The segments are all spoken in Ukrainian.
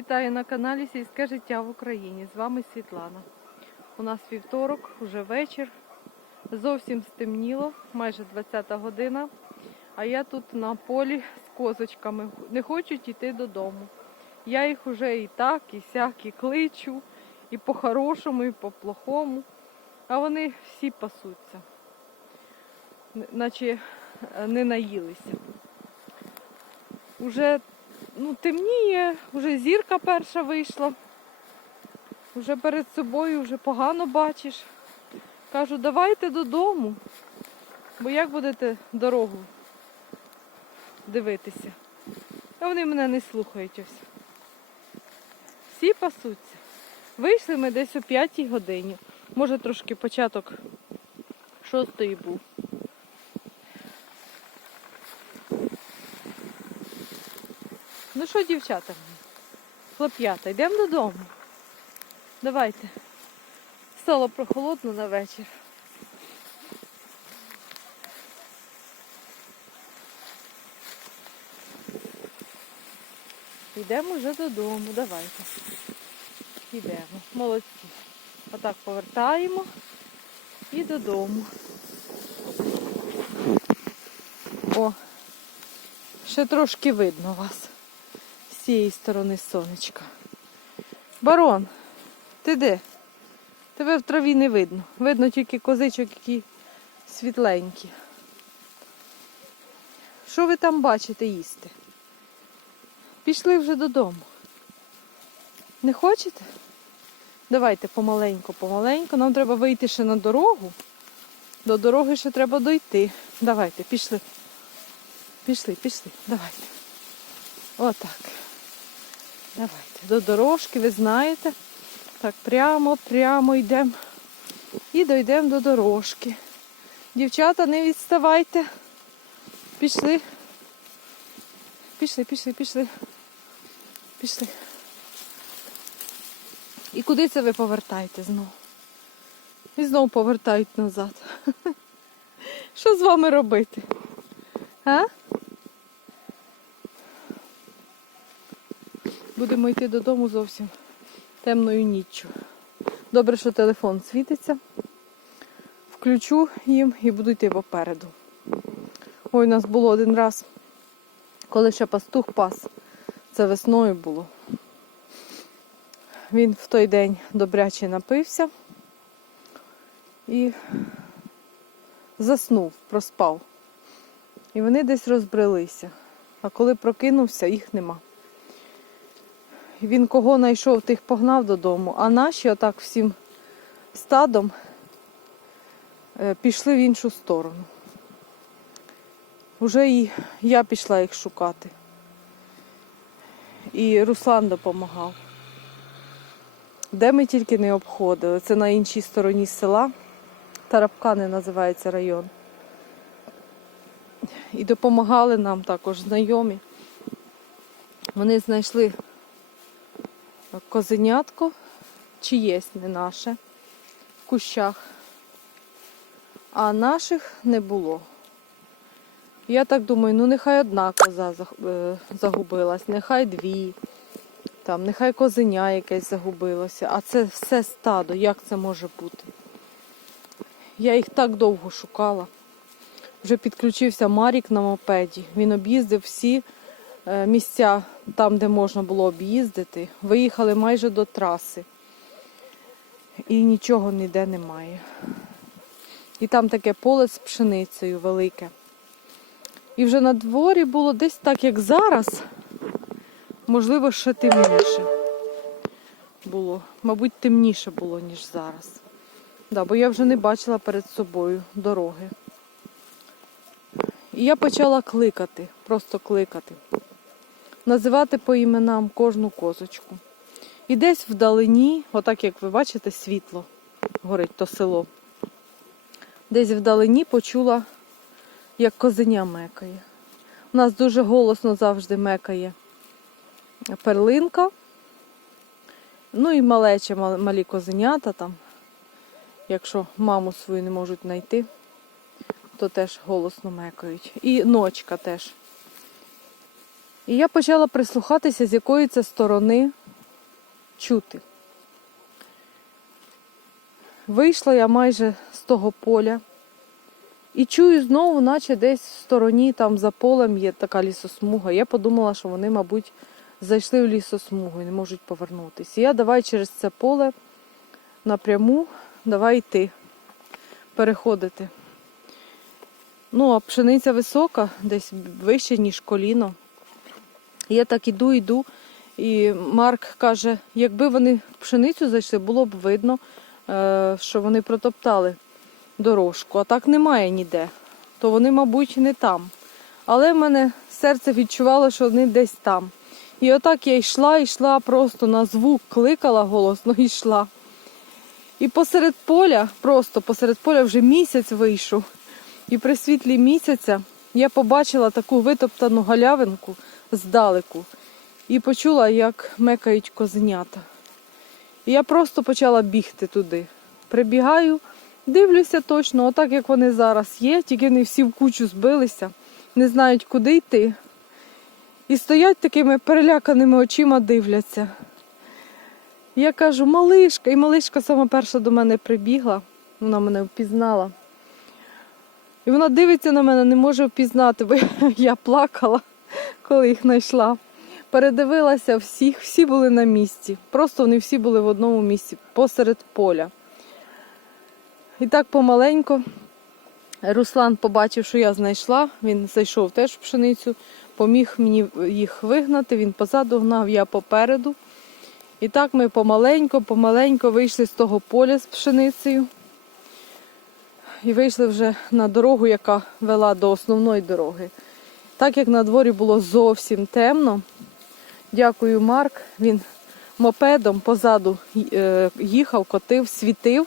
Вітаю на каналі Сільське життя в Україні. З вами Світлана. У нас вівторок, уже вечір. Зовсім стемніло, майже 20 година. А я тут на полі з козочками. Не хочуть йти додому. Я їх уже і так, і сяк, і кличу, і по-хорошому, і по-плохому. А вони всі пасуться, наче е, не наїлися. Уже ну, темніє, вже зірка перша вийшла. Вже перед собою вже погано бачиш. Кажу, давайте додому. Бо як будете дорогу дивитися? А вони мене не слухають ось. Всі пасуться. Вийшли ми десь о п'ятій годині. Може трошки початок шостої був. Ну що, дівчата, хлоп'ята, йдемо додому. Давайте. Стало прохолодно на вечір. Йдемо вже додому, давайте. Йдемо. Молодці. Отак повертаємо і додому. О, ще трошки видно вас цієї сторони сонечка. Барон, ти де? Тебе в траві не видно. Видно тільки козичок, які світленькі. Що ви там бачите їсти? Пішли вже додому. Не хочете? Давайте помаленьку, помаленьку. Нам треба вийти ще на дорогу. До дороги ще треба дойти. Давайте, пішли. Пішли, пішли. Давайте. Отак. Давайте. До дорожки, ви знаєте. Так, прямо, прямо йдемо. І дійдемо до дорожки. Дівчата, не відставайте. Пішли. Пішли, пішли, пішли. Пішли. І куди це ви повертаєте знову? І знову повертають назад. Що з вами робити? А? Будемо йти додому зовсім темною ніччю. Добре, що телефон світиться. Включу їм і буду йти попереду. Ой, у нас було один раз, коли ще пастух пас. Це весною було. Він в той день добряче напився і заснув, проспав. І вони десь розбрелися. А коли прокинувся, їх нема. Він кого знайшов, тих погнав додому, а наші отак всім стадом е, пішли в іншу сторону. Уже і я пішла їх шукати. І Руслан допомагав. Де ми тільки не обходили. Це на іншій стороні села. Тарапкани називається район. І допомагали нам також знайомі. Вони знайшли козенятко, чиєсь не наше, в кущах, а наших не було. Я так думаю, ну нехай одна коза е, загубилась, нехай дві, там, нехай козеня якесь загубилося, а це все стадо, як це може бути? Я їх так довго шукала. Вже підключився Марік на мопеді. Він об'їздив всі місця там, де можна було об'їздити. Виїхали майже до траси. І нічого ніде немає. І там таке поле з пшеницею велике. І вже на дворі було десь так, як зараз. Можливо, ще темніше було. Мабуть, темніше було, ніж зараз. Да, бо я вже не бачила перед собою дороги. І я почала кликати, просто кликати, називати по іменам кожну козочку. І десь вдалині, отак як ви бачите, світло горить то село. Десь вдалині почула, як козеня мекає. У нас дуже голосно завжди мекає перлинка. Ну і малече, малі козенята там. Якщо маму свою не можуть знайти, то теж голосно мекають. І ночка теж. І я почала прислухатися, з якої це сторони чути. Вийшла я майже з того поля і чую знову, наче десь в стороні, там за полем є така лісосмуга. Я подумала, що вони, мабуть, зайшли в лісосмугу і не можуть повернутися. І я давай через це поле напряму, давай йти, переходити. Ну, а пшениця висока, десь вище, ніж коліно. Я так іду, іду. І Марк каже, якби вони в пшеницю зайшли, було б видно, е, що вони протоптали дорожку, а так немає ніде. То вони, мабуть, не там. Але в мене серце відчувало, що вони десь там. І отак я йшла, йшла просто на звук, кликала голосно і йшла. І посеред поля, просто посеред поля вже місяць вийшов. І при світлі місяця я побачила таку витоптану галявинку здалеку і почула, як мекають козенята. І я просто почала бігти туди. Прибігаю, дивлюся точно, отак як вони зараз є, тільки вони всі в кучу збилися, не знають, куди йти. І стоять такими переляканими очима, дивляться. Я кажу, малишка, і малишка сама перша до мене прибігла, вона мене впізнала. І вона дивиться на мене, не може впізнати, бо я плакала, коли їх знайшла. Передивилася всіх, всі були на місці. Просто вони всі були в одному місці, посеред поля. І так помаленько Руслан побачив, що я знайшла. Він зайшов теж в пшеницю, поміг мені їх вигнати. Він позаду гнав, я попереду. І так ми помаленько, помаленько вийшли з того поля з пшеницею. І вийшли вже на дорогу, яка вела до основної дороги. Так як на дворі було зовсім темно, дякую, Марк. Він мопедом позаду е, їхав, котив, світив.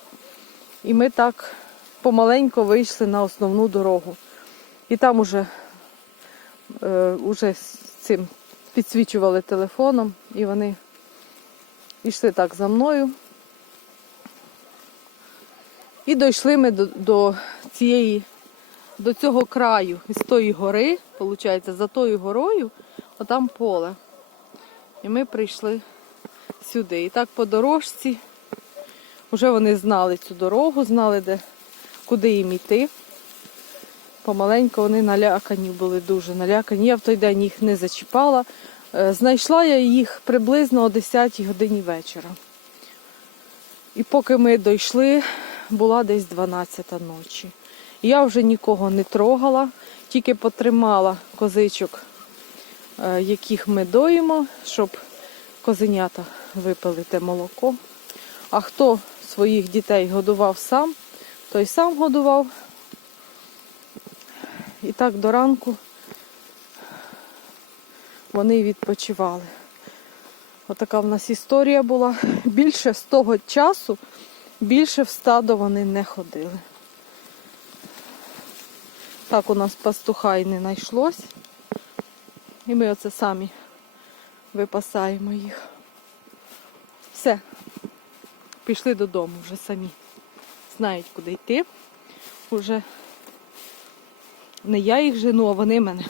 І ми так помаленько вийшли на основну дорогу. І там уже, е, уже цим підсвічували телефоном, і вони йшли так за мною. І дійшли ми до, до цієї, до цього краю, з тої гори, виходить, за тою горою, отам поле. І ми прийшли сюди. І так по дорожці, вже вони знали цю дорогу, знали, де, куди їм йти. Помаленько вони налякані були, дуже налякані. Я в той день їх не зачіпала. Е, Знайшла я їх приблизно о 10 годині вечора. І поки ми дійшли, була десь 12 ночі. Я вже нікого не трогала, тільки потримала козичок, е, яких ми доїмо, щоб козенята випили те молоко. А хто своїх дітей годував сам, той сам годував. І так до ранку вони відпочивали. Отака в нас історія була. Більше з того часу, більше в стадо вони не ходили. Так у нас пастуха і не знайшлось. І ми оце самі випасаємо їх. Все. Пішли додому вже самі. Знають, куди йти. Уже не я їх жену, а вони мене.